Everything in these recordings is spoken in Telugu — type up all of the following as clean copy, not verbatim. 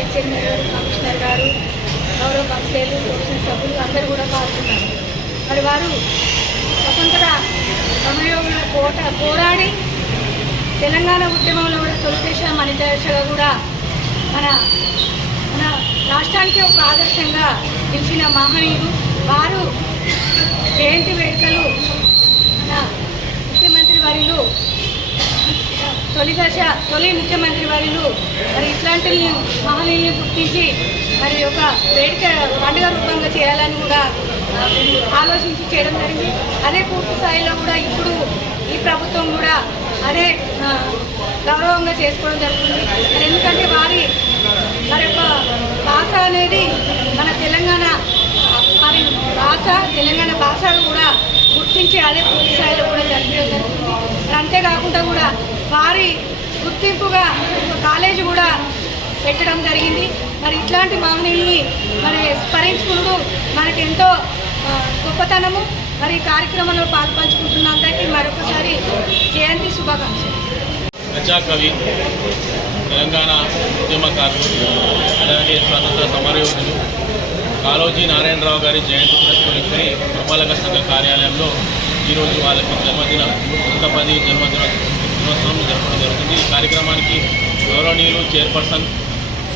వైస్ చైర్మన్ గారు, కమిషనర్ గారు, గౌరవ కౌన్సిలర్లు, కౌన్సిల్ సభ్యులు అందరూ కూడా పాల్గొన్నారు. మరి వారు స్వతంత్ర సమరయోగుల పోరాడి తెలంగాణ ఉద్యమంలో కూడా తొలిదశ మణిదశగా కూడా మన రాష్ట్రానికి ఒక ఆదర్శంగా నిలిచిన మహనీయులు వారు జయంతి వేడుకలు మన ముఖ్యమంత్రి వర్యులు తొలి ముఖ్యమంత్రి వర్యులు మరి ఇట్లాంటి మహనీయుల్ని గుర్తించి మరి ఒక వేడుక పండుగ రూపంగా చేయాలని కూడా ఆలోచించి చేయడం జరిగింది. అదే పూర్తి స్థాయిలో కూడా ఇప్పుడు ఈ ప్రభుత్వం కూడా అదే గౌరవంగా చేసుకోవడం జరుగుతుంది. ఎందుకంటే వారి యొక్క భాష అనేది మన తెలంగాణ తెలంగాణ భాషను కూడా గుర్తించి అదే పూర్తి స్థాయిలో కూడా జరిపించడం జరుగుతుంది. అంతేకాకుండా కూడా వారి గుర్తింపుగా కాలేజీ కూడా పెట్టడం జరిగింది. మరి ఇట్లాంటి మహనీయుల్ని మరి స్మరించుకుంటూ మనకెంతో గొప్పతనము. మరి ఈ కార్యక్రమంలో పాల్పంచుకుంటున్న అందరికీ మరొకసారి జయంతి శుభాకాంక్షలు. ప్రజాకవి, తెలంగాణ ఉద్యమకారులు, అలాగే స్వాతంత్ర సమరయోధులు కాళోజీ నారాయణరావు గారి జయంతి పురస్కరించుకొని పురపాలక సంఘ కార్యాలయంలో ఈరోజు వాళ్ళకి 110 దినోత్సవం జరపడం జరుగుతుంది. ఈ కార్యక్రమానికి గౌరవనీయులు చైర్పర్సన్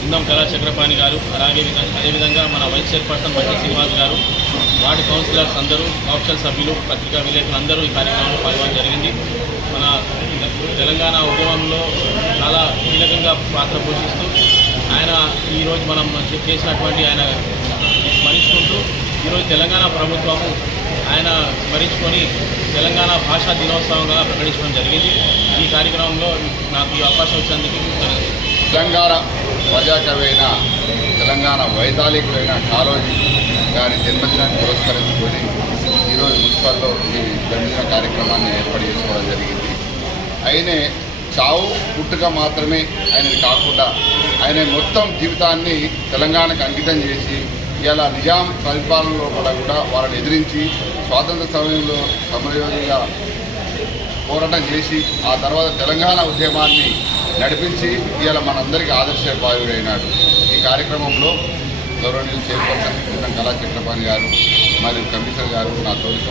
సింధం కళాచక్రపాణి గారు, అదేవిధంగా మన వైస్ చైర్పర్సన్ మట్టి శ్రీనివాస్ గారు, వార్డు కౌన్సిలర్స్ అందరూ, కౌన్సిల్ సభ్యులు, పత్రికా విలేకరులు అందరూ ఈ కార్యక్రమంలో పాల్గొనడం జరిగింది. మన తెలంగాణ ఉద్యమంలో చాలా కీలకంగా పాత్ర పోషిస్తూ ఆయన ఈరోజు మనం చేసినటువంటి ఆయన స్మరించుకుంటూ ఈరోజు తెలంగాణ ప్రభుత్వము ఆయన స్మరించుకొని తెలంగాణ భాషా దినోత్సవంగా ప్రకటించడం జరిగింది. ఈ కార్యక్రమంలో నాకు ఈ అవకాశం వచ్చినందుకు తెలంగాణ ప్రజాకవి అయిన తెలంగాణ వైతాళికులైన కాళోజీ గారి జన్మదినాన్ని పురస్కరించుకొని ఈరోజు మున్సిపల్లో ఈ జన్మదిన కార్యక్రమాన్ని ఏర్పాటు చేసుకోవడం జరిగింది. ఆయనే చావు పుట్టుక మాత్రమే ఆయనది కాకుండా ఆయన మొత్తం జీవితాన్ని తెలంగాణకు అంకితం చేసి ఇలా నిజాం పరిపాలనలో కూడా వాళ్ళని ఎదిరించి స్వాతంత్ర సమయంలో సమరయోధులుగా పోరాటం చేసి ఆ తర్వాత తెలంగాణ ఉద్యమాన్ని నడిపించి ఇవాళ మనందరికీ ఆదర్శపాయుడైనాడు. ఈ కార్యక్రమంలో గౌరవనీయులు చైర్పర్సన్ కళాచక్రపాణి గారు మరియు కమిషనర్ గారు నాతో